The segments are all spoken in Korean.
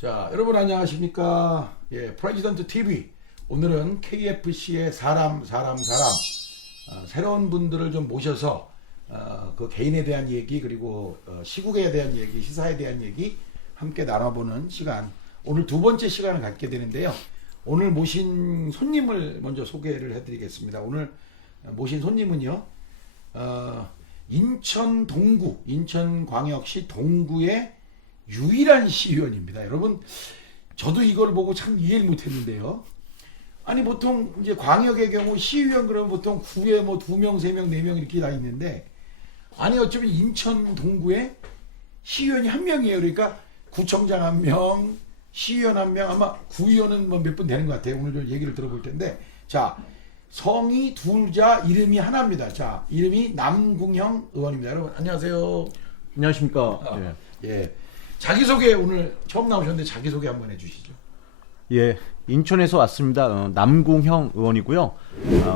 자, 여러분 안녕하십니까? 예, 프레지던트 TV. 오늘은 KFC의 사람. 새로운 분들을 좀 모셔서 그 개인에 대한 얘기 그리고 시국에 대한 얘기, 시사에 대한 얘기 함께 나눠보는 시간. 오늘 두 번째 시간을 갖게 되는데요. 오늘 모신 손님을 먼저 소개를 해드리겠습니다. 오늘 모신 손님은요, 인천 동구, 인천광역시 동구의 유일한 시의원입니다. 여러분, 저도 이걸 보고 참 이해를 못했는데요. 아니 보통 이제 광역의 경우 시의원 그러면 보통 구에 뭐 2명, 3명, 4명 이렇게 다 있는데 아니 어쩌면 인천 동구에 시의원이 1명이에요. 그러니까 구청장 1명, 시의원 1명, 아마 구의원은 뭐 몇 분 되는 것 같아요. 오늘 좀 얘기를 들어볼 텐데, 자, 성이 둘자 이름이 하나입니다. 자, 이름이 남궁형 의원입니다. 여러분 안녕하세요. 안녕하십니까. 예. 자기소개 오늘 처음 나오셨는데 자기소개 한번 해주시죠. 예, 인천에서 왔습니다. 남궁형 의원이고요.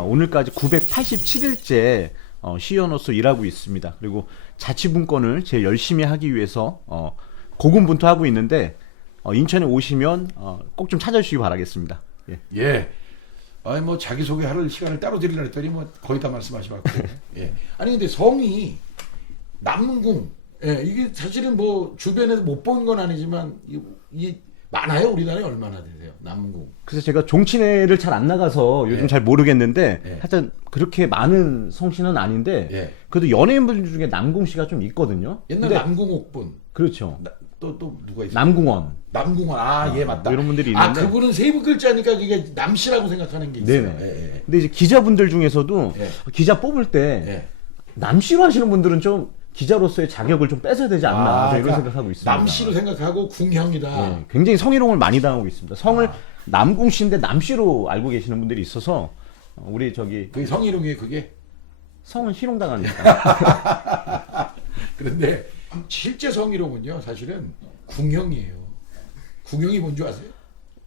오늘까지 987일째 시의원으로서 일하고 있습니다. 그리고 자치분권을 제일 열심히 하기 위해서 고군분투하고 있는데 인천에 오시면 꼭 좀 찾아주시기 바라겠습니다. 예. 예. 아니 뭐 자기소개 할 시간을 따로 드리려 했더니 뭐 거의 다 말씀하시고. 예. 아니 근데 성이 남궁. 예, 이게 사실은 뭐 주변에서 못 본 건 아니지만 이 많아요? 우리나라에 얼마나 되세요? 남궁. 그래서 제가 종친회를 잘 안 나가서 요즘 잘 모르겠는데 하여튼 그렇게 많은 성씨는 아닌데 그래도 연예인분 중에 남궁 씨가 좀 있거든요. 옛날 근데, 남궁옥분. 그렇죠. 또 누가 있어요? 남궁원. 남궁원. 아, 예, 맞다. 뭐 이런 분들이 있는데. 그분은 세 글자니까 그게 남씨라고 생각하는 게 있어요. 네네. 예. 근데 이제 기자분들 중에서도 기자 뽑을 때 남씨로 하시는 분들은 좀 기자로서의 자격을 좀 뺏어야 되지 않나 이런 그러니까 생각하고 있습니다. 남씨로 생각하고 궁형이다. 굉장히 성희롱을 많이 당하고 있습니다. 성을 남궁 씨인데 남씨로 알고 계시는 분들이 있어서 우리 저기 그게 성희롱이에요, 그게? 성은 희롱당하니까. 그런데 실제 성희롱은요, 사실은 궁형이에요. 궁형이 뭔지 아세요?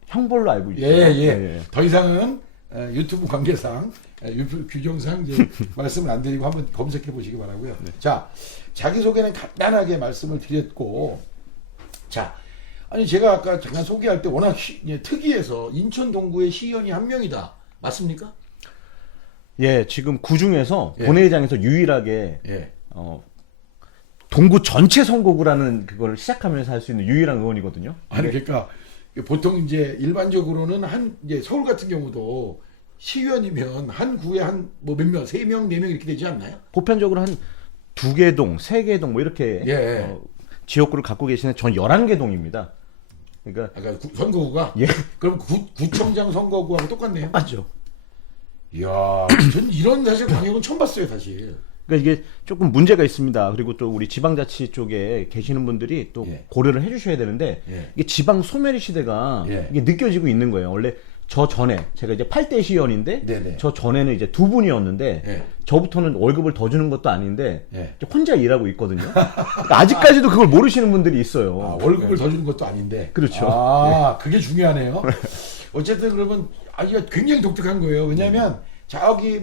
형벌로 알고 있죠. 예. 더 이상은 유튜브 관계상, 유튜브 규정상 이제 말씀을 안 드리고 한번 검색해 보시기 바라고요. 자, 자기소개는 간단하게 말씀을 드렸고, 자, 아니 제가 아까 잠깐 소개할 때 워낙 특이해서 인천 동구의 시의원이 1명이다. 맞습니까? 예, 지금 구 중에서 본회의장에서 유일하게 동구 전체 선거구라는 그걸 시작하면서 할 수 있는 유일한 의원이거든요. 아니 그러니까 보통 이제 일반적으로는 이제 서울 같은 경우도 시의원이면 한 구에 한 뭐 몇 명, 3명, 4명 이렇게 되지 않나요? 보편적으로 한 2개 동, 3개 동 뭐 이렇게 지역구를 갖고 계시는 전 11개 동입니다. 그러니까 선거구가? 그럼 구청장 선거구하고 똑같네요. 맞죠. 이야, 전 이런 사실 광역은 처음 봤어요, 사실. 그러니까 이게 조금 문제가 있습니다. 그리고 또 우리 지방자치 쪽에 계시는 분들이 또 고려를 해주셔야 되는데 이게 지방 소멸의 시대가 이게 느껴지고 있는 거예요. 원래 저 전에 제가 이제 8대 시의원인데 저 전에는 이제 2분이었는데 저부터는 월급을 더 주는 것도 아닌데 혼자 일하고 있거든요. 그러니까 아직까지도 그걸 모르시는 분들이 있어요. 월급을 더 주는 것도 아닌데. 그렇죠. 그게 중요하네요. 어쨌든 그러면 이거 굉장히 독특한 거예요. 왜냐하면 저기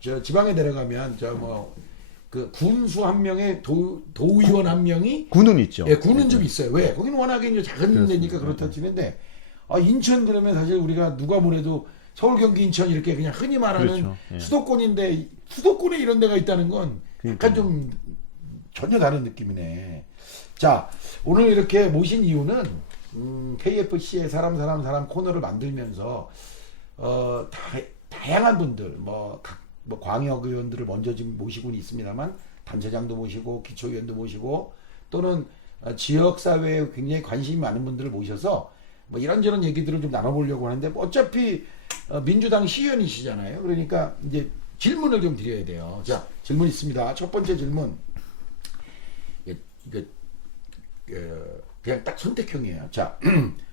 저 지방에 내려가면 그 군수 1명에 도의원 1명이 군은 있죠. 군은 좀 있어요. 왜? 거기는 워낙에 이제 작은 데니까 그렇다 치는데 인천 그러면 사실 우리가 누가 뭐래도 서울, 경기, 인천 이렇게 그냥 흔히 말하는 수도권인데 수도권에 이런 데가 있다는 건 약간 좀 전혀 다른 느낌이네. 자, 오늘 이렇게 모신 이유는 KFC의 사람 코너를 만들면서 다양한 분들 뭐 광역 의원들을 먼저 지금 모시고는 있습니다만 단체장도 모시고 기초의원도 모시고 또는 지역 사회에 굉장히 관심이 많은 분들을 모셔서 뭐 이런저런 얘기들을 좀 나눠보려고 하는데 어차피 민주당 시의원이시잖아요. 그러니까 이제 질문을 좀 드려야 돼요. 자, 질문 있습니다. 첫 번째 질문. 이거 그냥 딱 선택형이에요. 자,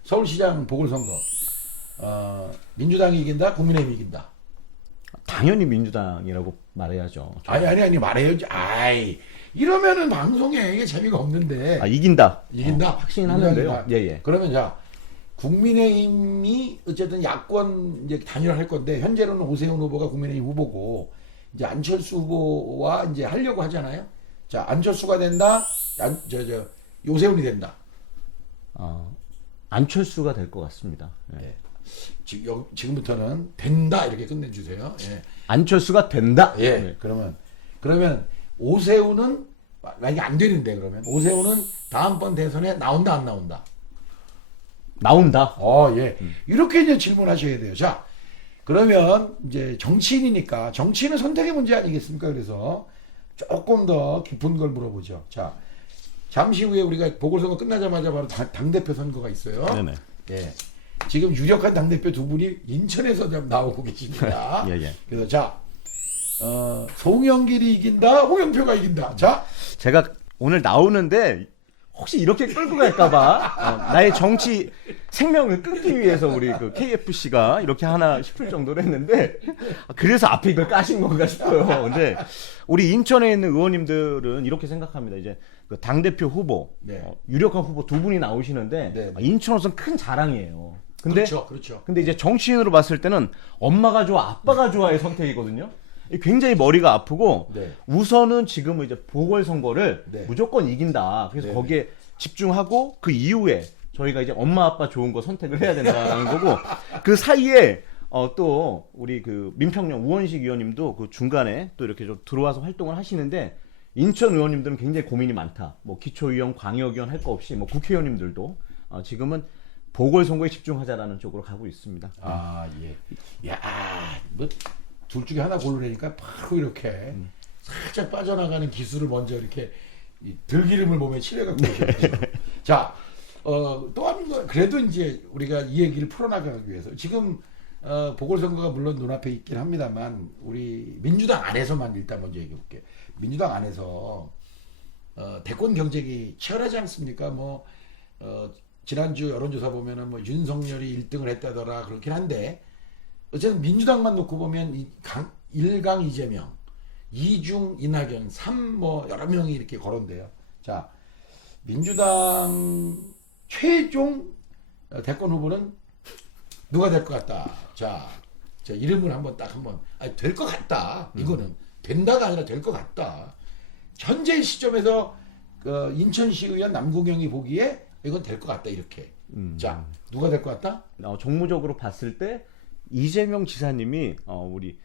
서울시장 보궐선거 민주당이 이긴다, 국민의힘이 이긴다. 당연히 민주당이라고 말해야죠. 아니 말해야지. 이러면은 방송에 이게 재미가 없는데. 이긴다. 확신은 하는데요. 그러면 자, 국민의힘이 어쨌든 야권 이제 단일화할 건데 현재로는 오세훈 후보가 국민의힘 후보고 이제 안철수 후보와 이제 하려고 하잖아요. 자, 안철수가 된다. 오세훈이 된다. 안철수가 될 것 같습니다. 예. 예. 지금부터는 된다 이렇게 끝내주세요. 예. 안철수가 된다. 예. 네. 그러면 오세훈은 이게 안 되는데 그러면 오세훈은 다음번 대선에 나온다 안 나온다? 나온다. 예. 이렇게 이제 질문하셔야 돼요. 자, 그러면 이제 정치인이니까 정치인은 선택의 문제 아니겠습니까? 그래서 조금 더 깊은 걸 물어보죠. 자, 잠시 후에 우리가 보궐선거 끝나자마자 바로 당대표 선거가 있어요. 네네. 예. 지금 유력한 당대표 두 분이 인천에서 좀 나오고 계십니다. 예. 그래서 자, 송영길이 이긴다, 홍영표가 이긴다. 자, 제가 오늘 나오는데 혹시 이렇게 끌고 갈까봐 나의 정치 생명을 끊기 위해서 우리 그 KFC가 이렇게 하나 싶을 정도로 했는데 그래서 앞에 이걸 까신 건가 싶어요. 근데 우리 인천에 있는 의원님들은 이렇게 생각합니다. 이제 그 당대표 후보, 네. 유력한 후보 두 분이 나오시는데 네. 인천으로서는 큰 자랑이에요. 근데 그렇죠. 근데 이제 정치인으로 봤을 때는 엄마가 좋아, 아빠가 좋아의 선택이거든요. 굉장히 머리가 아프고 네. 우선은 지금은 이제 보궐선거를 네. 무조건 이긴다. 그래서 네. 거기에 집중하고 그 이후에 저희가 이제 엄마 아빠 좋은 거 선택을 해야 된다는 거고 그 사이에 또 우리 그 민평령 우원식 의원님도 그 중간에 또 이렇게 좀 들어와서 활동을 하시는데 인천 의원님들은 굉장히 고민이 많다. 뭐 기초의원, 광역의원 할 거 없이 뭐 국회의원님들도 지금은 보궐선거에 집중하자라는 쪽으로 가고 있습니다. 예. 야, 뭐 둘 중에 하나 고르려니까 바로 이렇게 살짝 빠져나가는 기술을 먼저 이렇게 들기름을 몸에 칠해갖고 오셨죠. 자, 또 한 거, 그래도 이제 우리가 이 얘기를 풀어나가기 위해서 지금 보궐선거가 물론 눈앞에 있긴 합니다만 우리 민주당 안에서만 일단 먼저 얘기해 볼게요. 민주당 안에서 대권 경쟁이 치열하지 않습니까? 뭐 지난주 여론조사 보면은 뭐 윤석열이 1등을 했다더라 그렇긴 한데 어쨌든 민주당만 놓고 보면 1강 이재명, 2중 이낙연, 3 뭐 여러 명이 이렇게 거론돼요. 자, 민주당 최종 대권 후보는 누가 될 것 같다. 자, 이름을 한번 될 것 같다. 이거는 된다가 아니라 될 것 같다. 현재 시점에서 인천시의원 남궁영이 보기에 이건 될 것 같다 이렇게. 자, 누가 될 것 같다? 정무적으로 봤을 때 이재명 지사님이 우리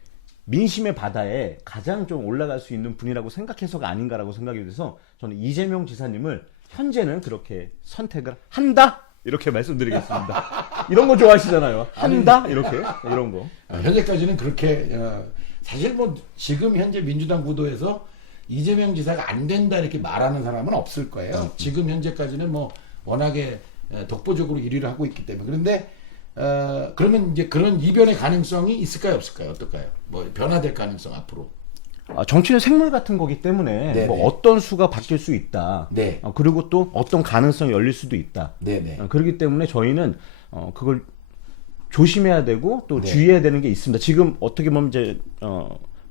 민심의 바다에 가장 좀 올라갈 수 있는 분이라고 생각해서가 아닌가라고 생각이 돼서 저는 이재명 지사님을 현재는 그렇게 선택을 한다 이렇게 말씀드리겠습니다. 이런 거 좋아하시잖아요. 한다 이렇게 이런 거. 현재까지는 그렇게 사실 뭐 지금 현재 민주당 구도에서 이재명 지사가 안 된다 이렇게 말하는 사람은 없을 거예요. 지금 현재까지는 뭐 워낙에 독보적으로 1위를 하고 있기 때문에. 그런데 그러면 이제 그런 이변의 가능성이 있을까요, 없을까요, 어떨까요? 뭐 변화될 가능성 앞으로. 정치는 생물 같은 거기 때문에 뭐 어떤 수가 바뀔 수 있다. 네. 그리고 또 어떤 가능성이 열릴 수도 있다. 네네. 그렇기 때문에 저희는 그걸 조심해야 되고 또 네. 주의해야 되는 게 있습니다. 지금 어떻게 보면 이제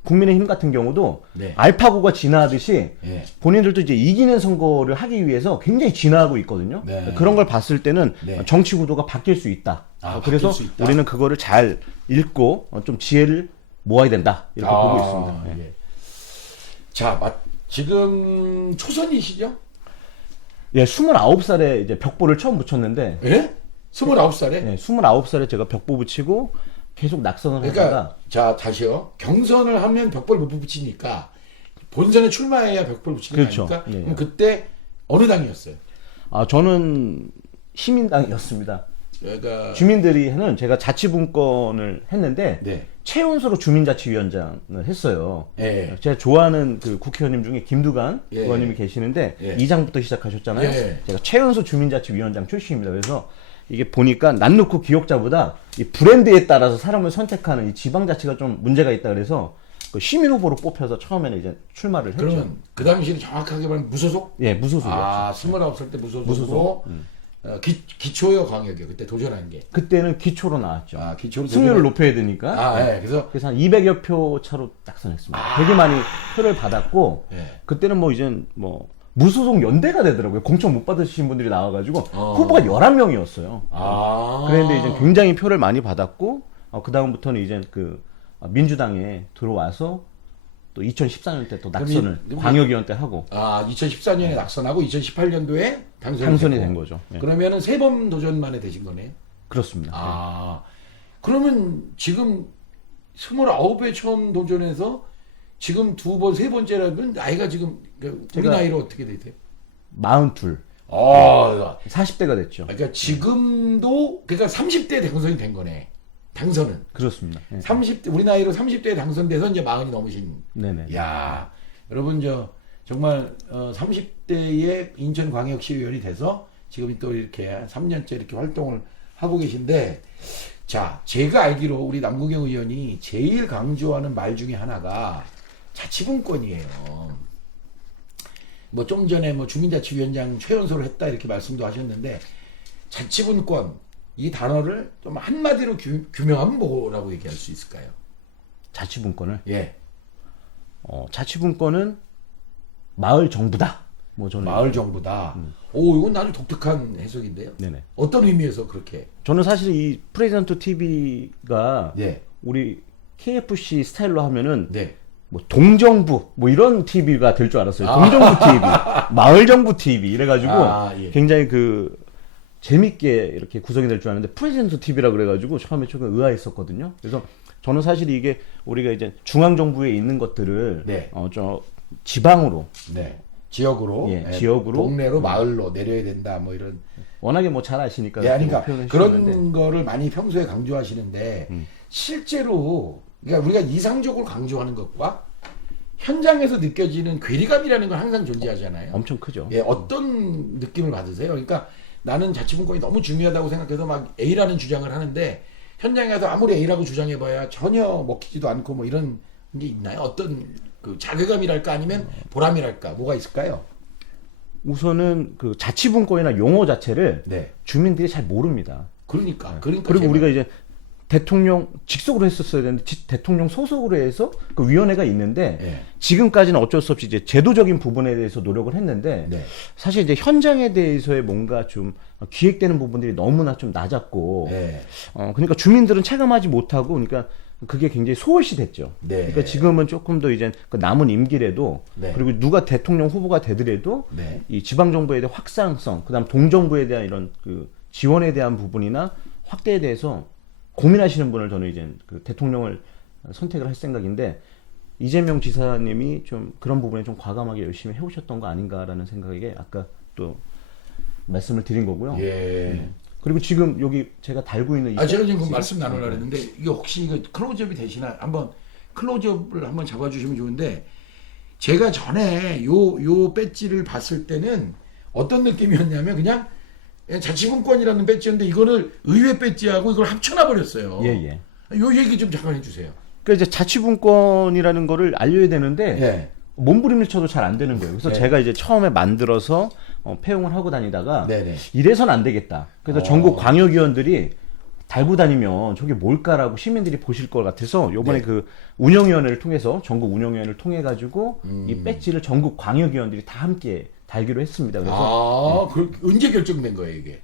국민의힘 같은 경우도 네. 알파고가 진화하듯이 네. 본인들도 이제 이기는 선거를 하기 위해서 굉장히 진화하고 있거든요. 네. 그런 걸 봤을 때는 네. 정치 구도가 바뀔 수 있다. 그래서 바뀔 수 있다. 우리는 그거를 잘 읽고 좀 지혜를 모아야 된다. 이렇게 보고 있습니다. 네. 예. 자, 지금 초선이시죠? 예, 29살에 이제 벽보를 처음 붙였는데 예? 29살에? 예, 29살에 제가 벽보 붙이고 계속 낙선을 그러니까 하다가 자, 다시요. 경선을 하면 벽보를 못 붙이니까 본선에 출마해야 벽보를 붙이는 그렇죠. 거 아닙니까? 예. 그럼 그때 어느 당이었어요? 저는 시민당이었습니다. 그러니까 주민들이 하는 제가 자치분권을 했는데 네. 최연소로 주민자치위원장을 했어요. 예. 제가 좋아하는 그 국회의원님 중에 김두관 예. 의원님이 계시는데 예. 2장부터 시작하셨잖아요. 예. 제가 최연소 주민자치위원장 출신입니다. 그래서 이게 보니까 난 놓고 기억자보다 이 브랜드에 따라서 사람을 선택하는 이 지방자치가 좀 문제가 있다 그래서 그 시민 후보로 뽑혀서 처음에는 이제 출마를 했죠. 그러면 그 당시에는 정확하게 말하면 무소속? 예, 무소속이었죠. 29살 때 무소속으로 기초요 광역이요. 그때 도전한 게. 그때는 기초로 나왔죠. 기초로 승률을 높여야 되니까. 예. 그래서 한 200여 표 차로 낙선했습니다. 되게 많이 표를 받았고 예. 그때는 뭐 이제 뭐 무소속 연대가 되더라고요. 공천 못 받으신 분들이 나와가지고 후보가 11명이었어요. 그런데 이제 굉장히 표를 많이 받았고 그 다음부터는 이제 그 민주당에 들어와서 또 2014년 때 또 그럼 낙선을 광역위원 때 하고 2014년에 낙선하고 2018년도에 당선이 된 거죠. 예. 그러면은 3번 도전 만에 되신 거네요. 그렇습니다. 그러면 지금 29에 처음 도전해서 지금 2번, 3번째라면 나이가 지금 우리 제가 나이로 어떻게 되세요? 42. 40대가 됐죠. 그러니까 지금도 그러니까 30대 당선이 된 거네. 당선은. 그렇습니다. 예. 30대 우리 나이로 30대에 당선돼서 이제 40이 넘으신. 네네. 야, 여러분 정말 30대에 인천광역시의원이 돼서 지금 또 이렇게 3년째 이렇게 활동을 하고 계신데, 자, 제가 알기로 우리 남궁영 의원이 제일 강조하는 말 중에 하나가 자치분권이에요. 뭐 좀 전에 뭐 주민자치위원장 최연소를 했다 이렇게 말씀도 하셨는데, 자치분권 이 단어를 좀 한마디로 규명하면 뭐라고 얘기할 수 있을까요? 자치분권을? 예. 자치분권은 마을 정부다. 뭐 저는 마을 정부다. 오, 이건 아주 독특한 해석인데요. 네네. 어떤 의미에서 그렇게? 저는 사실 이 프레젠토 TV가 네. 우리 KFC 스타일로 하면은 네. 뭐 동정부 뭐 이런 TV가 될 줄 알았어요. 동정부 TV, 마을 정부 TV 이래가지고 예. 굉장히 그 재밌게 이렇게 구성이 될 줄 알았는데 프레젠토 TV라 그래가지고 처음에 조금 의아했었거든요. 그래서 저는 사실 이게 우리가 이제 중앙 정부에 있는 것들을 네. 저 지방으로 네. 지역으로, 예, 지역으로 동네로 마을로 내려야 된다 뭐 이런. 워낙에 뭐 잘 아시니까 그러니까 표현을 그런 해주셨는데. 거를 많이 평소에 강조하시는데 실제로 그러니까 우리가 이상적으로 강조하는 것과 현장에서 느껴지는 괴리감이라는 건 항상 존재하잖아요. 엄청 크죠. 예, 어떤 느낌을 받으세요? 그러니까 나는 자치분권이 너무 중요하다고 생각해서 막 A라는 주장을 하는데 현장에 가서 아무리 A라고 주장해봐야 전혀 먹히지도 않고 뭐 이런 게 있나요? 어떤 그 자괴감이랄까 아니면 보람이랄까 뭐가 있을까요? 우선은 그 자치분권이나 용어 자체를 네. 주민들이 잘 모릅니다. 그러니까 그리고 제가- 우리가 이제 대통령 직속으로 했었어야 되는데 대통령 소속으로 해서 그 위원회가 있는데 네. 지금까지는 어쩔 수 없이 이제 제도적인 부분에 대해서 노력을 했는데 네. 사실 이제 현장에 대해서의 뭔가 좀 기획되는 부분들이 너무나 좀 낮았고 네. 그러니까 주민들은 체감하지 못하고 그러니까 그게 굉장히 소홀시 됐죠. 네. 그러니까 지금은 조금 더 이제 그 남은 임기래도 네. 그리고 누가 대통령 후보가 되더라도 네. 이 지방 정부에 대한 확산성, 그다음 동정부에 대한 이런 그 지원에 대한 부분이나 확대에 대해서 고민하시는 분을 저는 이제 그 대통령을 선택을 할 생각인데 이재명 지사님이 좀 그런 부분에 좀 과감하게 열심히 해오셨던 거 아닌가라는 생각에 아까 또 말씀을 드린 거고요. 예. 그리고 지금 여기 제가 달고 있는 이 제가 지금 그 말씀 나누려고 했는데 이게 혹시 이거 클로즈업이 되시나 한번 클로즈업을 한번 잡아주시면 좋은데 제가 전에 요 배지를 봤을 때는 어떤 느낌이었냐면 그냥 자치분권이라는 배지였는데 이거를 의회 배지하고 이걸 합쳐놔 버렸어요. 예. 요 얘기 좀 잠깐 해주세요. 그러니까 이제 자치분권이라는 거를 알려야 되는데 예. 몸부림을 쳐도 잘 안 되는 거예요. 그래서 네. 제가 이제 처음에 만들어서 폐용을 하고 다니다가 네네. 이래선 안 되겠다. 그래서 전국 광역위원들이 달고 다니면 저게 뭘까라고 시민들이 보실 것 같아서 요번에 네. 그 운영위원회를 통해서 전국 운영위원회를 통해 가지고 이 배지를 전국 광역위원들이 다 함께 달기로 했습니다. 그래서 언제 결정된 거예요 이게?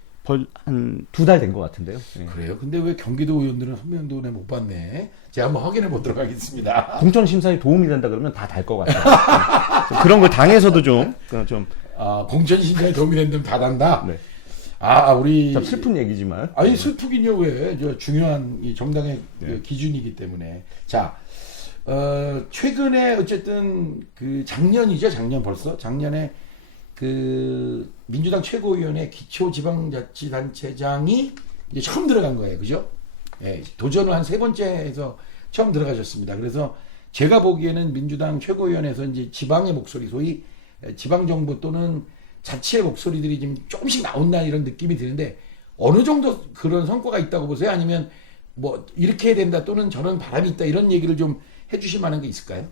한 2달 된 것 같은데요. 예. 그래요? 근데 왜 경기도 의원들은 한 명도 못 봤네? 제가 한번 확인해 보도록 하겠습니다. 공천 심사에 도움이 된다 그러면 다 달 것 같아요. 그런 걸 당해서도 좀 공천 신청에 도움이 된다면 다 단다? 네. 우리. 참 슬픈 얘기지만. 아니, 슬프긴요, 왜? 저 중요한 이 정당의 그 기준이기 때문에. 자, 최근에 어쨌든 그 작년 벌써? 작년에 그 민주당 최고위원회 기초지방자치단체장이 이제 처음 들어간 거예요. 그죠? 예, 도전을 한 3번째에서 처음 들어가셨습니다. 그래서 제가 보기에는 민주당 최고위원회에서 이제 지방의 목소리, 소위 지방정부 또는 자치의 목소리들이 지금 조금씩 나온다 이런 느낌이 드는데 어느 정도 그런 성과가 있다고 보세요? 아니면 뭐 이렇게 해야 된다 또는 저런 바람이 있다 이런 얘기를 좀 해주실 만한 게 있을까요?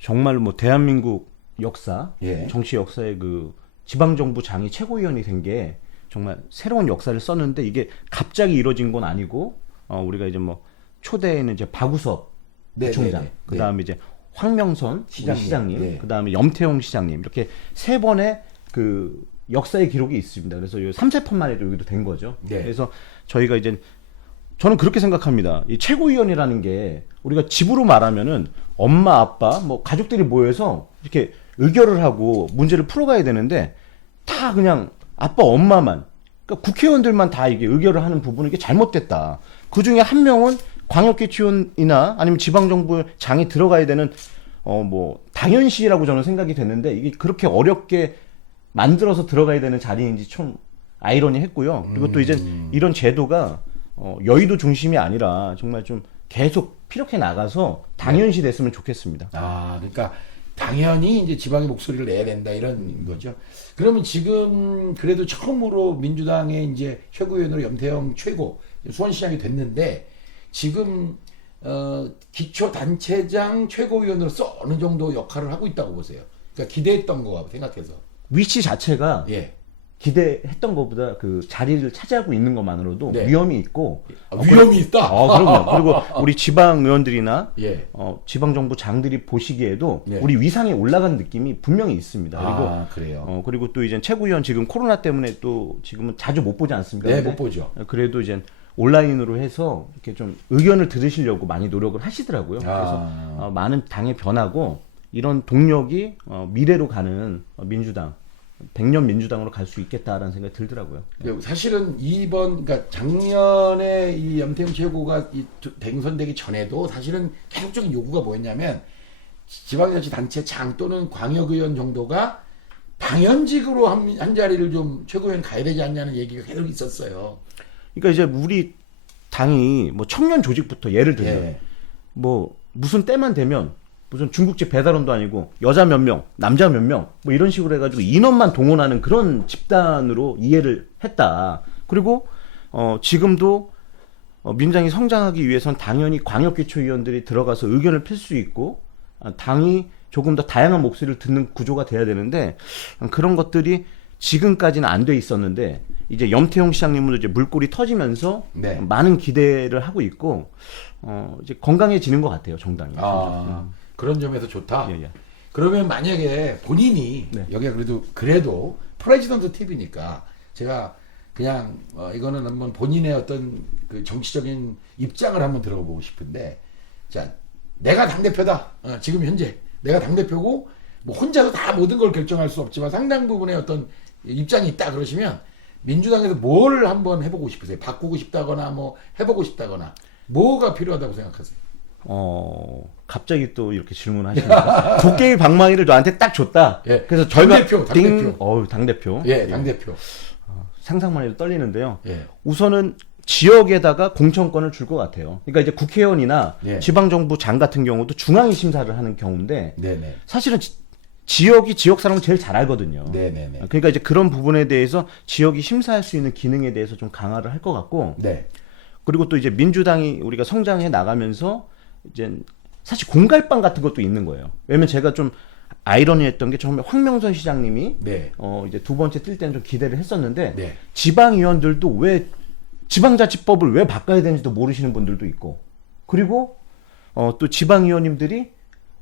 정말 뭐 대한민국 역사, 예. 정치 역사의 그 지방정부장이 최고위원이 된 게 정말 새로운 역사를 썼는데 이게 갑자기 이루어진 건 아니고 우리가 이제 뭐 초대에는 이제 박우섭 부총장, 그 다음에 이제 황명선 시장님, 네. 그 다음에 염태용 시장님 이렇게 3번의 그 역사의 기록이 있습니다. 그래서 요 3세판 만에도 여기도 된 거죠. 네. 그래서 저희가 이제 저는 그렇게 생각합니다. 이 최고위원이라는 게 우리가 집으로 말하면은 엄마, 아빠, 뭐 가족들이 모여서 이렇게 의결을 하고 문제를 풀어가야 되는데 다 그냥 아빠, 엄마만, 그러니까 국회의원들만 다 이게 의결을 하는 부분은 이게 잘못됐다. 그 중에 한 명은 광역기초위원이나 아니면 지방정부 장이 들어가야 되는 뭐 당연시라고 저는 생각이 됐는데 이게 그렇게 어렵게 만들어서 들어가야 되는 자리인지 좀 아이러니했고요. 그리고 또 이제 이런 제도가 여의도 중심이 아니라 정말 좀 계속 피력해 나가서 당연시 됐으면 좋겠습니다. 아, 그러니까 당연히 이제 지방의 목소리를 내야 된다 이런 거죠. 그러면 지금 그래도 처음으로 민주당의 이제 최고위원으로 염태영 최고 수원시장이 됐는데 지금 기초단체장 최고위원으로서 어느 정도 역할을 하고 있다고 보세요. 그러니까 기대했던 거와 생각해서. 위치 자체가 예. 기대했던 것보다 그 자리를 차지하고 있는 것만으로도 네. 위험이 있고 위험이 있다. 그럼요. 그리고 우리 지방 의원들이나 예. 지방 정부 장들이 보시기에도 네. 우리 위상이 올라간 느낌이 분명히 있습니다. 아, 그래요. 그리고 또 이제 최고위원 지금 코로나 때문에 또 지금은 자주 못 보지 않습니까? 네, 근데 못 보죠. 그래도 이제 온라인으로 해서 이렇게 좀 의견을 들으시려고 많이 노력을 하시더라고요. 그래서 많은 당의 변화고 이런 동력이 미래로 가는 민주당 100년 민주당으로 갈 수 있겠다라는 생각이 들더라고요. 사실은 이번 그러니까 작년에 이 염태영 최고가 당선되기 전에도 사실은 계속적인 요구가 뭐였냐면 지방자치단체장 또는 광역의원 정도가 당연직으로 한 자리를 좀 최고위원 가야 되지 않냐는 얘기가 계속 있었어요. 그러니까 이제 우리 당이 뭐 청년 조직부터 예를 들면 예. 뭐 무슨 때만 되면 무슨 중국집 배달원도 아니고 여자 몇 명, 남자 몇 명 뭐 이런 식으로 해가지고 인원만 동원하는 그런 집단으로 이해를 했다. 그리고 지금도 민주당이 성장하기 위해선 당연히 광역기초위원들이 들어가서 의견을 필 수 있고 당이 조금 더 다양한 목소리를 듣는 구조가 돼야 되는데 그런 것들이 지금까지는 안 돼 있었는데 이제 염태용 시장님으로 이제 물꼬리 터지면서 네. 많은 기대를 하고 있고 이제 건강해지는 것 같아요 정당이. 그런 점에서 좋다. 예, 예. 그러면 만약에 본인이 네. 여기가 그래도 프레지던트 TV니까 제가 그냥 이거는 한번 본인의 어떤 그 정치적인 입장을 한번 들어보고 싶은데 자 내가 당대표다. 지금 현재 내가 당대표고 뭐 혼자서 다 모든 걸 결정할 수 없지만 상당 부분의 어떤 입장이 있다 그러시면 민주당에서 뭘 한번 해보고 싶으세요? 바꾸고 싶다거나 뭐 해보고 싶다거나 뭐가 필요하다고 생각하세요? 갑자기 또 이렇게 질문하시니까 도깨비 방망이를 저한테 딱 줬다. 예. 그래서 저희가 당대표. 당대표. 예, 당대표. 상상만 해도 떨리는데요. 예. 우선은 지역에다가 공천권을 줄 것 같아요. 그러니까 이제 국회의원이나 예. 지방정부 장 같은 경우도 중앙이 심사를 하는 경우인데 네네. 사실은 지역이 지역 사람을 제일 잘 알거든요. 네네네. 그러니까 이제 그런 부분에 대해서 지역이 심사할 수 있는 기능에 대해서 좀 강화를 할 것 같고 네. 그리고 또 이제 민주당이 우리가 성장해 나가면서 이제 사실 공갈빵 같은 것도 있는 거예요. 왜냐면 제가 좀 아이러니했던 게 처음에 황명선 시장님이 네. 이제 두 번째 뛸 때는 좀 기대를 했었는데 네. 지방의원들도 왜 지방자치법을 왜 바꿔야 되는지도 모르시는 분들도 있고 그리고 또 지방의원님들이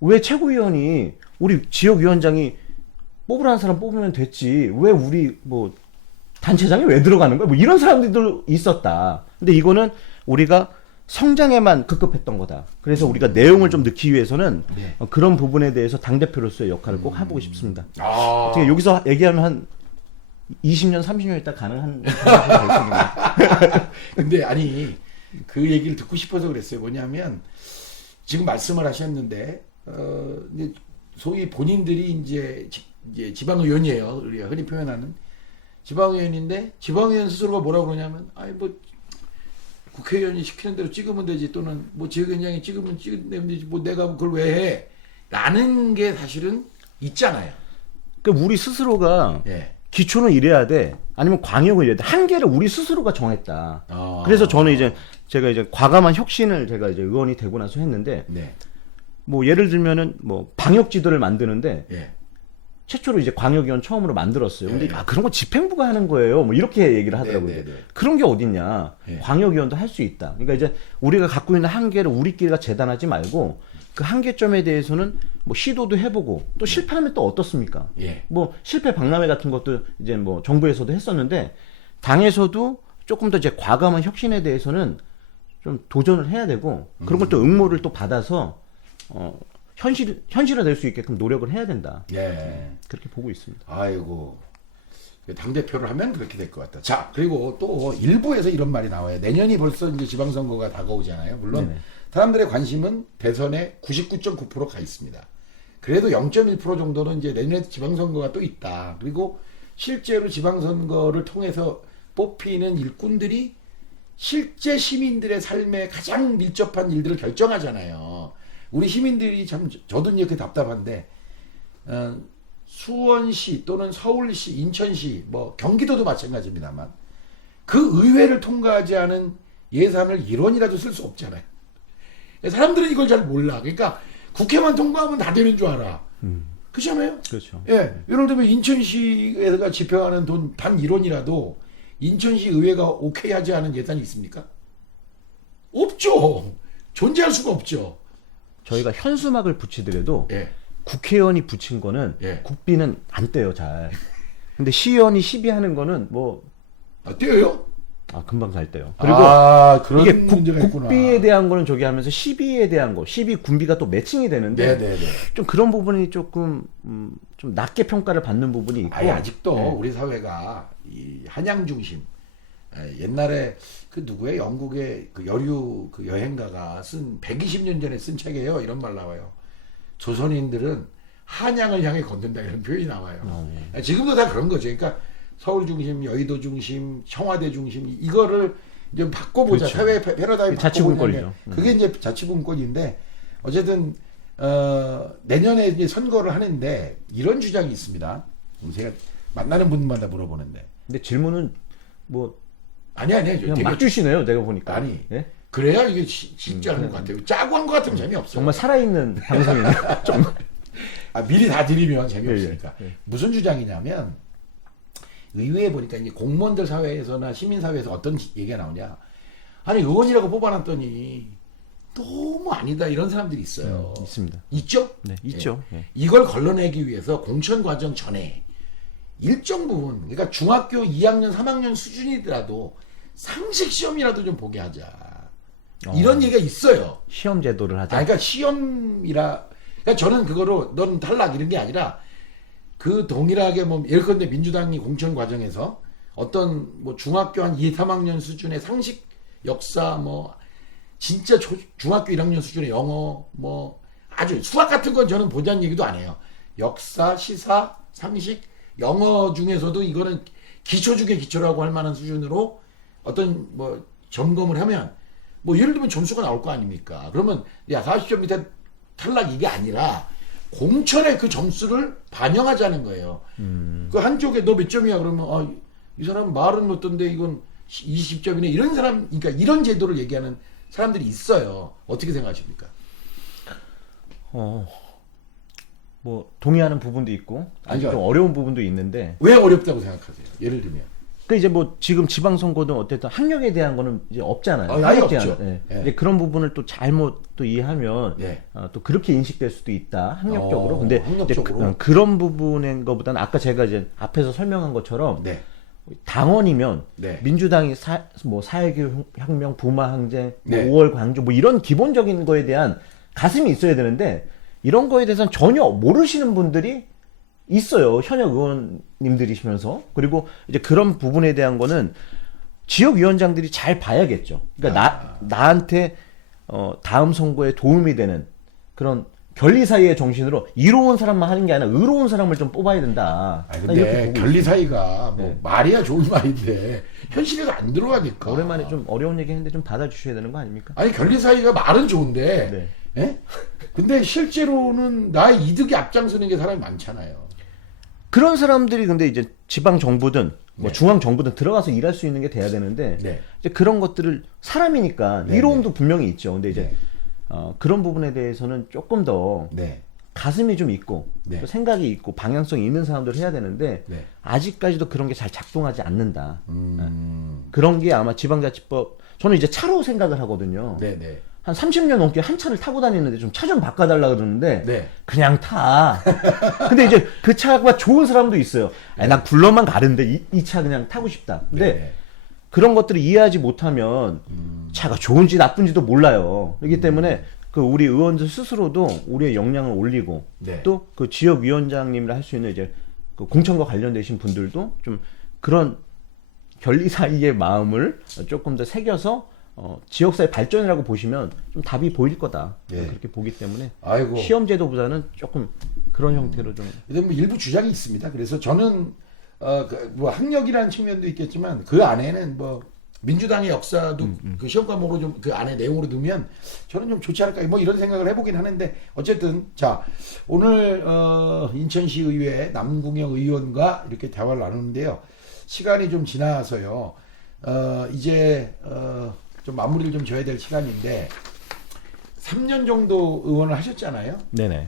왜 최고위원이 우리 지역위원장이 뽑으라는 사람 뽑으면 됐지 왜 우리 뭐 단체장이 왜 들어가는 거야? 뭐 이런 사람들도 있었다. 근데 이거는 우리가 성장에만 급급했던 거다. 그래서 우리가 내용을 좀 넣기 위해서는 네. 그런 부분에 대해서 당대표로서의 역할을 꼭 해보고 싶습니다. 아. 어떻게 여기서 얘기하면 한 20년, 30년 있다 가능한 상황이 근데 아니 그 얘기를 듣고 싶어서 그랬어요. 뭐냐면 지금 말씀을 하셨는데 이제 소위 본인들이 이제 지방의원이에요. 우리가 흔히 표현하는 지방의원인데 지방의원 스스로가 뭐라고 그러냐면 아니 뭐 국회의원이 시키는 대로 찍으면 되지 또는 뭐 지역위원장이 찍으면 되지 뭐 내가 그걸 왜 해? 라는 게 사실은 있잖아요. 그러니까 우리 스스로가 예. 기초는 이래야 돼. 아니면 광역을 이래야 돼. 한계를 우리 스스로가 정했다. 그래서 저는 제가 이제 과감한 혁신을 제가 이제 의원이 되고 나서 했는데 네. 뭐 예를 들면은 뭐 방역 지도를 만드는데 예. 최초로 이제 광역위원 처음으로 만들었어요. 근데 예. 그런 거 집행부가 하는 거예요. 뭐 이렇게 얘기를 하더라고요. 네, 네, 네. 그런 게 어딨냐. 예. 광역위원도 할 수 있다. 그러니까 이제 우리가 갖고 있는 한계를 우리끼리가 재단하지 말고 그 한계점에 대해서는 뭐 시도도 해보고 또 실패하면 또 어떻습니까? 예. 뭐 실패 박람회 같은 것도 이제 뭐 정부에서도 했었는데 당에서도 조금 더 이제 과감한 혁신에 대해서는 좀 도전을 해야 되고 그런 걸 또 응모를 또 받아서 현실화될 수 있게끔 노력을 해야 된다. 예. 그렇게 보고 있습니다. 아이고. 당대표를 하면 그렇게 될 것 같다. 자, 그리고 또 일부에서 이런 말이 나와요. 내년이 벌써 이제 지방선거가 다가오잖아요. 물론 네네. 사람들의 관심은 대선에 99.9%가 있습니다. 그래도 0.1% 정도는 이제 내년에 지방선거가 또 있다. 그리고 실제로 지방선거를 통해서 뽑히는 일꾼들이 실제 시민들의 삶에 가장 밀접한 일들을 결정하잖아요. 우리 시민들이 참, 저도 이렇게 답답한데, 수원시 또는 서울시, 인천시, 뭐 경기도도 마찬가지입니다만 그 의회를 통과하지 않은 예산을 1원이라도 쓸 수 없잖아요. 사람들은 이걸 잘 몰라. 그러니까 국회만 통과하면 다 되는 줄 알아. 그렇잖아요. 그렇죠. 예, 예를 들면 인천시가 집행하는 돈 단 1원이라도 인천시 의회가 오케이 하지 않은 예산이 있습니까? 없죠. 존재할 수가 없죠. 저희가 현수막을 붙이더라도 예. 국회의원이 붙인 거는 예. 국비는 안 떼요, 잘. 근데 시의원이 시비하는 거는 뭐 떼어요? 금방 살 때요. 그리고 그런 이게 문제가 있구나. 국비에 대한 거는 저기 하면서 시비에 대한 거, 시비 군비가 또 매칭이 되는데 네네네. 좀 그런 부분이 조금 좀 낮게 평가를 받는 부분이 있고. 아직도 네. 우리 사회가 이 한양 중심. 옛날에 그 누구의 영국의 그 여류 그 여행가가 쓴 120년 전에 쓴 책이에요. 이런 말 나와요. 조선인들은 한양을 향해 걷는다 이런 표현이 나와요. 지금도 다 그런 거죠. 그러니까 서울 중심, 여의도 중심, 청와대 중심 이거를 이제 바꿔보자. 그렇죠. 사회 패러다임 자치분권이죠. 그게 이제 자치분권인데 어쨌든 내년에 이제 선거를 하는데 이런 주장이 있습니다. 제가 만나는 분마다 물어보는데. 근데 질문은 뭐 아니 그냥 막 주시네요. 내가 보니까. 아니 예? 그래야 이게 진짜 하는 것 같아요. 짜고 한 것 같으면 재미없어요. 정말 살아있는 방송이네요. 좀. 미리 다 드리면 재미없으니까. 예. 무슨 주장이냐면 의회에 보니까 이제 공무원들 사회에서나 시민 사회에서 어떤 얘기가 나오냐. 아니 의원이라고 뽑아놨더니 너무 아니다 이런 사람들이 있어요. 있습니다. 있죠? 네, 있죠. 예. 예. 이걸 걸러내기 위해서 공천 과정 전에 일정 부분, 그러니까 중학교 2학년, 3학년 수준이더라도 상식 시험이라도 좀 보게 하자. 이런 얘기가 있어요. 시험 제도를 하자. 그러니까 시험이라, 그러니까 저는 그거로 넌 탈락 이런 게 아니라 그 동일하게 뭐 예컨대 민주당이 공천 과정에서 어떤 뭐 중학교 한 2, 3학년 수준의 상식, 역사 뭐 진짜 중학교 1학년 수준의 영어 뭐 아주 수학 같은 건 저는 보자는 얘기도 안 해요. 역사, 시사, 상식, 영어 중에서도 이거는 기초 중에 기초라고 할 만한 수준으로 어떤 뭐 점검을 하면 뭐 예를 들면 점수가 나올 거 아닙니까? 그러면 야 40점 밑에 탈락 이게 아니라 공천의 그 점수를 반영하자는 거예요. 그 한쪽에 너 몇 점이야 그러면 이 사람 말은 못던데 이건 20점이네 이런 사람 그러니까 이런 제도를 얘기하는 사람들이 있어요. 어떻게 생각하십니까? 뭐 동의하는 부분도 있고 아주 좀 어려운 부분도 있는데 왜 어렵다고 생각하세요? 예를 들면 그 이제 뭐 지금 지방선거든 어쨌든 학력에 대한 거는 이제 없잖아요. 아예 학력 없죠. 제한. 예. 예. 이제 그런 부분을 또 잘못 또 이해하면 예. 또 그렇게 인식될 수도 있다 학력적으로. 근데 학력적으로? 이제 그런 부분인 것보다는 아까 제가 이제 앞에서 설명한 것처럼 네. 당원이면 네. 민주당이 뭐 4.19 혁명, 부마 항쟁, 뭐 네. 5월 광주 뭐 이런 기본적인 거에 대한 가슴이 있어야 되는데 이런 거에 대해서는 전혀 모르시는 분들이 있어요. 현역 의원님들이시면서. 그리고 이제 그런 부분에 대한 거는 지역위원장들이 잘 봐야겠죠. 그러니까 나한테 다음 선거에 도움이 되는 그런 견리사의의 정신으로 이로운 사람만 하는 게 아니라 의로운 사람을 좀 뽑아야 된다. 아니 근데 견리사이가 뭐 네. 말이야 좋은 말인데 현실에서 안 들어가니까. 오랜만에 좀 어려운 얘기 했는데 좀 받아주셔야 되는 거 아닙니까? 아니 견리사이가 말은 좋은데 예? 근데 실제로는 나의 이득이 앞장서는 게 사람이 많잖아요. 그런 사람들이 근데 이제 지방 정부든 뭐 네. 중앙 정부든 들어가서 일할 수 있는 게 돼야 되는데 네. 이제 그런 것들을 사람이니까 네, 이로움도 분명히 있죠. 근데 이제 네. 그런 부분에 대해서는 조금 더 네. 가슴이 좀 있고 네. 또 생각이 있고 방향성이 있는 사람들을 해야 되는데 네. 아직까지도 그런 게 잘 작동하지 않는다. 그런 게 아마 지방자치법 저는 이제 차로 생각을 하거든요. 네, 네. 한 30년 넘게 한 차를 타고 다니는데 좀 차 좀 바꿔달라 그러는데 네. 그냥 타. 근데 이제 그 차가 좋은 사람도 있어요. 아니, 난 굴러만 가는데 이 차 그냥 타고 싶다. 근데 네. 그런 것들을 이해하지 못하면 차가 좋은지 나쁜지도 몰라요. 그렇기 때문에 그 우리 의원들 스스로도 우리의 역량을 올리고 네. 또 그 지역위원장님이라 할 수 있는 이제 그 공천과 관련되신 분들도 좀 그런 결리사의의 마음을 조금 더 새겨서 지역사회 발전이라고 보시면 좀 답이 보일 거다. 예. 그렇게 보기 때문에 아이고. 시험제도보다는 조금 그런 형태로 좀. 근데 뭐 일부 주장이 있습니다. 그래서 저는 뭐 학력이라는 측면도 있겠지만 그 안에는 뭐 민주당의 역사도 그 시험 과목으로 좀 그 안에 내용으로 넣으면 저는 좀 좋지 않을까 뭐 이런 생각을 해보긴 하는데 어쨌든 자 오늘 인천시 의회 남궁영 의원과 이렇게 대화를 나누는데요. 시간이 좀 지나서요. 이제 좀 마무리를 좀 져야 될 시간인데 3년 정도 의원을 하셨잖아요. 네네.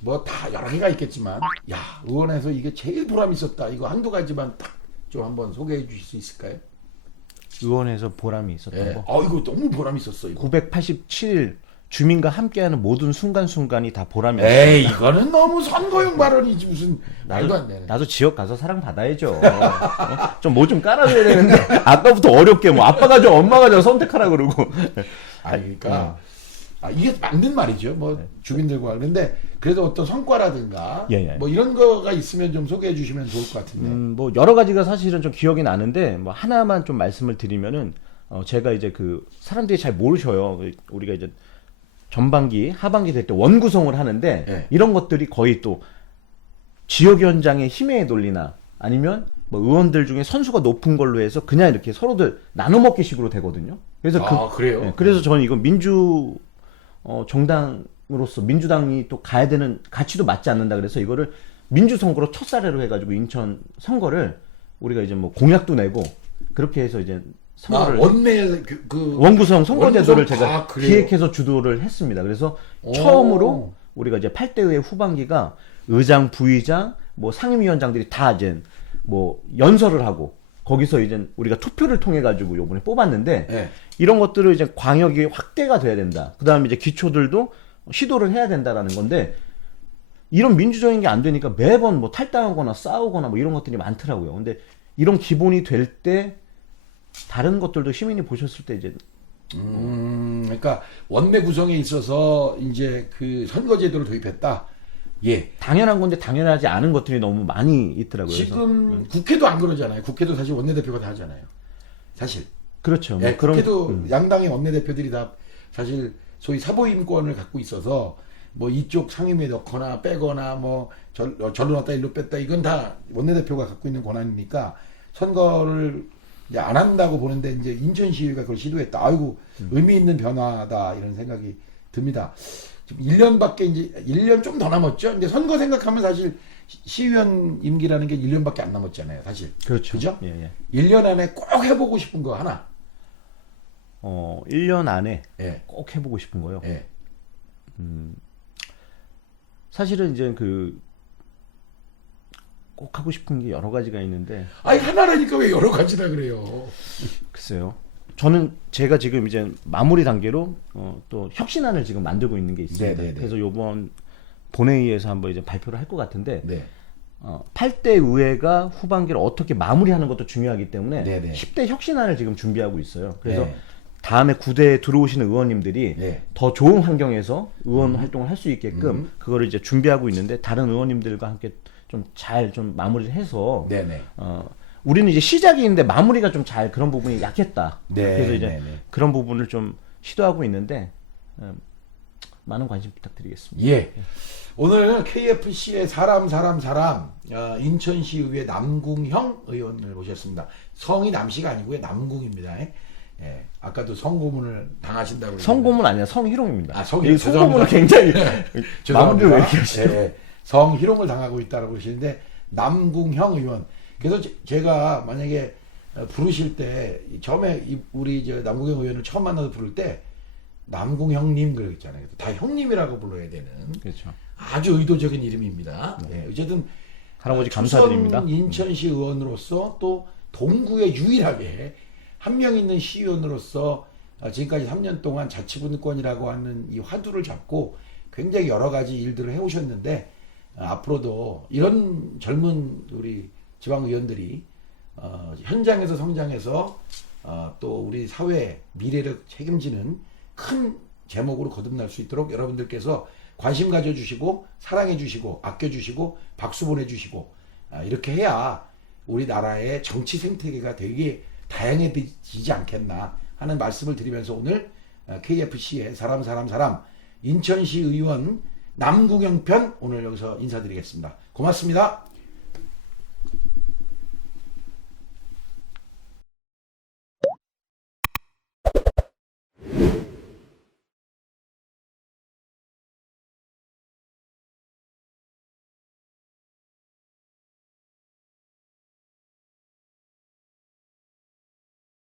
뭐 다 여러 개가 있겠지만 야 의원에서 이게 제일 보람 있었다 이거 한두 가지만 딱 좀 한번 소개해 주실 수 있을까요? 의원에서 보람이 있었던 예. 거. 이거 너무 보람 있었어 이거. 987일 주민과 함께하는 모든 순간순간이 다 보람이 에이 이거는 너무 선거용 발언이지 무슨 말도 안 되네. 나도 지역 가서 사랑 받아야죠. 좀 뭐 좀 깔아줘야 되는데 아까부터 어렵게 뭐 아빠가 줘 엄마가 줘 선택하라 그러고. 그러니까 이게 맞는 말이죠. 뭐 주민들과 그런데 그래도 어떤 성과라든가 예. 뭐 이런 거가 있으면 좀 소개해 주시면 좋을 것 같은데. 뭐 여러 가지가 사실은 좀 기억이 나는데 뭐 하나만 좀 말씀을 드리면은 제가 이제 그 사람들이 잘 모르셔요. 우리가 이제 전반기 하반기 될 때 원구성을 하는데 예. 이런 것들이 거의 또 지역위원장의 힘의 논리나 아니면 뭐 의원들 중에 선수가 높은 걸로 해서 그냥 이렇게 서로들 나눠 먹기 식으로 되거든요. 그래서 그래요? 예, 그래서 저는 이건 민주 정당으로서 민주당이 또 가야 되는 가치도 맞지 않는다 그래서 이거를 민주선거로 첫 사례로 해가지고 인천 선거를 우리가 이제 뭐 공약도 내고 그렇게 해서 이제 선거를 원내 원구성 선거제도를 원구성? 제가 그래요? 기획해서 주도를 했습니다. 그래서 처음으로 우리가 이제 8대 의회 후반기가 의장, 부의장, 뭐 상임위원장들이 다 이제 뭐 연설을 하고 거기서 이제 우리가 투표를 통해 가지고 요번에 뽑았는데 네. 이런 것들을 이제 광역이 확대가 돼야 된다. 그다음에 이제 기초들도 시도를 해야 된다라는 건데 이런 민주적인 게 안 되니까 매번 뭐 탈당하거나 싸우거나 뭐 이런 것들이 많더라고요. 근데 이런 기본이 될 때 다른 것들도 시민이 보셨을 때 이제 그러니까 원내 구성에 있어서 이제 그 선거제도를 도입했다. 예. 당연한 건데 당연하지 않은 것들이 너무 많이 있더라고요. 지금 국회도 안 그러잖아요. 국회도 사실 원내대표가 다 하잖아요. 사실. 그렇죠. 예, 뭐 그런 국회도 양당의 원내대표들이 다 사실 소위 사보임권을 갖고 있어서 뭐 이쪽 상임위에 넣거나 빼거나 뭐 절로 넣었다 일로 뺐다 이건 다 원내대표가 갖고 있는 권한이니까 선거를 이제 안 한다고 보는데 이제 인천시의회가 그걸 시도했다. 아이고 의미 있는 변화다 이런 생각이 듭니다. 지금 1년밖에 이제 1년 좀 더 남았죠. 근데 선거 생각하면 사실 시의원 임기라는 게 1년밖에 안 남았잖아요. 사실. 그렇죠. 그죠? 예. 1년 안에 꼭 해보고 싶은 거 하나. 1년 안에 예. 꼭 해보고 싶은 거요. 예. 사실은 이제 꼭 하고 싶은 게 여러 가지가 있는데. 아니 하나라니까 왜 여러 가지라 그래요. 글쎄요. 저는 제가 지금 이제 마무리 단계로 또 혁신안을 지금 만들고 있는 게 있습니다. 네네네. 그래서 이번 본회의에서 한번 이제 발표를 할 것 같은데. 네. 8대 의회가 후반기를 어떻게 마무리하는 것도 중요하기 때문에 네네. 10대 혁신안을 지금 준비하고 있어요. 그래서 네. 다음에 9대에 들어오시는 의원님들이 네. 더 좋은 환경에서 의원 활동을 할 수 있게끔 그거를 이제 준비하고 있는데 다른 의원님들과 함께 좀 잘 좀 마무리를 해서 네네. 우리는 이제 시작이 있는데 마무리가 좀 잘 그런 부분이 약했다. 네, 그래서 이제 네네. 그런 부분을 좀 시도하고 있는데 많은 관심 부탁드리겠습니다. 예. 오늘 KFC의 사람 인천시의회 남궁형 의원을 모셨습니다. 성이 남씨가 아니고요. 남궁입니다. 예. 아까도 성고문을 당하신다고. 성고문 아니라 성희롱입니다. 성희롱. 이 성고문은 굉장히 마무리를 왜 이렇게 하시죠? 예. 성희롱을 당하고 있다고 그러시는데 남궁형 의원. 그래서 제가 만약에 부르실 때 처음에 우리 남궁형 의원을 처음 만나서 부를 때 남궁형님 그랬잖아요. 다 형님이라고 불러야 되는. 그렇죠. 아주 의도적인 이름입니다. 네. 어쨌든 할아버지 감사드립니다. 인천시 의원으로서 또 동구에 유일하게 한 명 있는 시의원으로서 지금까지 3년 동안 자치분권이라고 하는 이 화두를 잡고 굉장히 여러 가지 일들을 해오셨는데 앞으로도 이런 젊은 우리 지방의원들이 현장에서 성장해서 또 우리 사회 미래를 책임지는 큰 제목으로 거듭날 수 있도록 여러분들께서 관심 가져주시고 사랑해주시고 아껴주시고 박수 보내주시고 이렇게 해야 우리나라의 정치 생태계가 되게 다양해지지 않겠나 하는 말씀을 드리면서 오늘 KFC의 사람 인천시 의원 남궁영 편 오늘 여기서 인사드리겠습니다. 고맙습니다.